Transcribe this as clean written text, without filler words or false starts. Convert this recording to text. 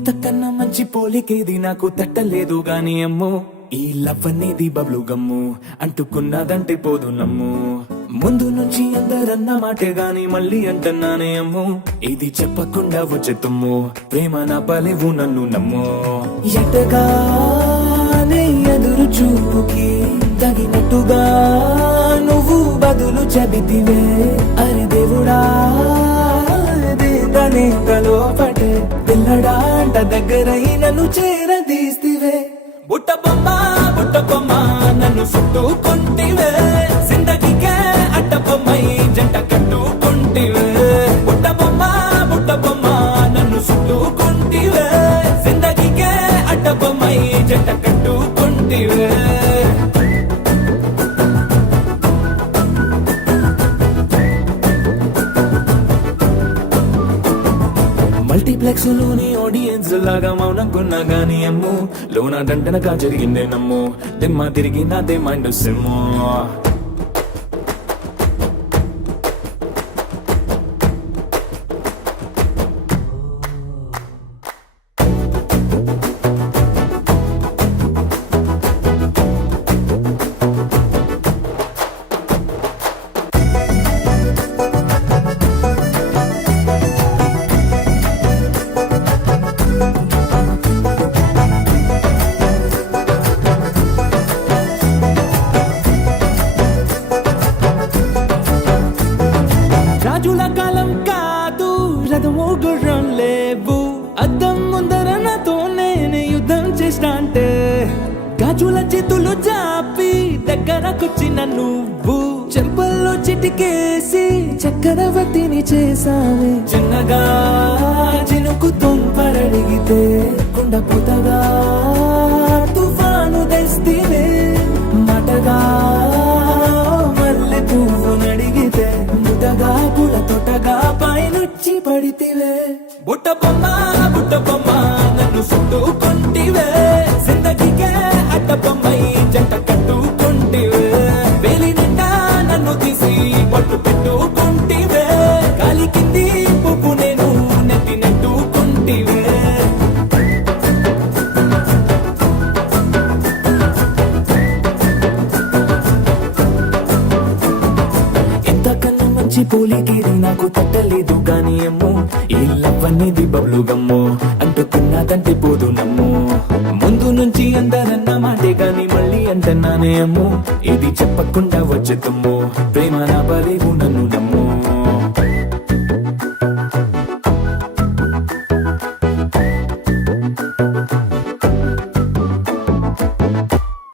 ఇంతకన్నా మంచి పోలికేది నాకు తట్టలేదు గాని అమ్మో ఈ లవ్ అనేది బబ్లు గమ్ము అంటుకున్నదంటే పోదు నమ్ము ముందు నుంచి అందరన్న మాటే గాని మళ్ళీ అంటున్నానే అమ్ము ఇది చెప్పకుండా వచ్చే తుమ్ము ప్రేమ నా పలేవు నన్ను నమ్ము ఎటగానే ఎదురు చూపుకి తగినట్టుగా నువ్వు బదులు చెబితివే అరే దేవుడా దేదనే లోపటే పిల్లడా అంట దగ్గరై నన్ను చేరదీస్తివే బుట్ట బొమ్మ నన్ను చుట్టుకుంటివే జిందగీకే అడ్డ బొమ్మై జంట కట్టుకుంటివే బుట్ట బొమ్మ నన్ను చుట్టుకుంటివే జిందగీకే అడ్డ బొమ్మై జంట కట్టుకుంటివే మల్టీప్లెక్స్ లోని ఆడియన్స్ లాగా మౌనంకున్నా గానీ అమ్ము లోన దండనగా జరిగిందే నమ్ము దిమ్మ తిరిగి నాదే మైండ్ సిమ్ము రాజుల కాలం కాదు రథమో గుర్రం లేవు అద్దం ముందర నాతో నేనే యుద్ధం చేస్తా అంటే గాజుల చేతులు జాపి దగ్గరకొచ్చిన నువ్వు చెంపల్లో చిటికేసి చక్రవర్తిని చేసావే చిన్నగా చినుకు తుంపరడిగితే కుండపోతగా తుఫాను తెస్తివే మటగా మల్లె పువ్వు నడిగితే ముదగా పుల తొటగా పైనొచ్చి పడితివే బుట్ట బొమ్మ నన్ను చుట్టుకుంటివే జిందగీకే అడ్డ బొమ్మై జంట కట్టుకుంటివే వేలి నిండా నన్ను తీసి పట్టు పెట్టుకుంటివే గాలి కింది పువ్వు నేను నెత్తి నెట్టుకుంటివే ఎంతకన్నా మంచి పోలికేది నాకు తట్టలేదు గాని అమ్ము ఈ లవ్ అనేది బబ్లు గమ్ము అంటుకున్నదంటే పోదు నమ్ము ముందు నుంచి అందరన్న మాటే గాని మళ్ళీ అంటున్నానే అమ్ము ఇది చెప్పకుండా వచ్చే తుమ్ము ప్రేమ నా బలేవు నన్ను నమ్ము